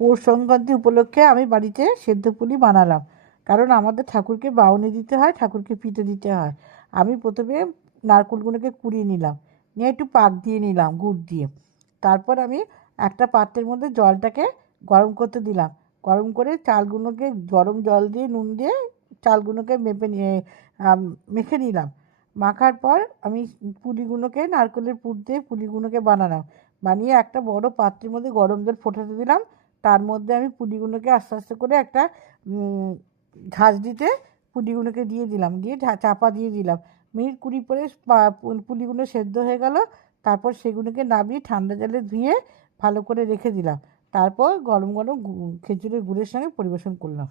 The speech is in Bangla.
পৌষ সংক্রান্তি উপলক্ষে আমি বাড়িতে সেদ্ধ পুলি বানালাম, কারণ আমাদের ঠাকুরকে বাউনি দিতে হয়, ঠাকুরকে পিঠে দিতে হয়। আমি প্রথমে নারকেলগুলোকে কুড়িয়ে নিলাম, নিয়ে একটু পাক দিয়ে নিলাম গুড় দিয়ে। তারপর আমি একটা পাত্রের মধ্যে জলটাকে গরম করতে দিলাম, গরম করে চালগুলোকে গরম জল দিয়ে নুন দিয়ে চালগুলোকে মেখে নিলাম। মাখার পর আমি পুলিগুলোকে নারকেলের পুর দিয়ে পুলিগুলোকে বানালাম, বানিয়ে একটা বড় পাত্রের মধ্যে গরম জল ফোটাতে দিলাম। তার মধ্যে আমি পুলিগুলোকে আস্তে আস্তে করে একটা ঝাঁঝরিতে পুলিগুলোকে দিয়ে দিলাম, দিয়ে চাপা দিয়ে দিলাম। মিনিট 20 পরে পুলিগুলো সেদ্ধ হয়ে গেল। তারপর সেগুলোকে নামিয়ে ঠান্ডা জলে ধুয়ে ভালো করে রেখে দিলাম। তারপর গরম গরম খেজুরের গুড়ের সঙ্গে পরিবেশন করলাম।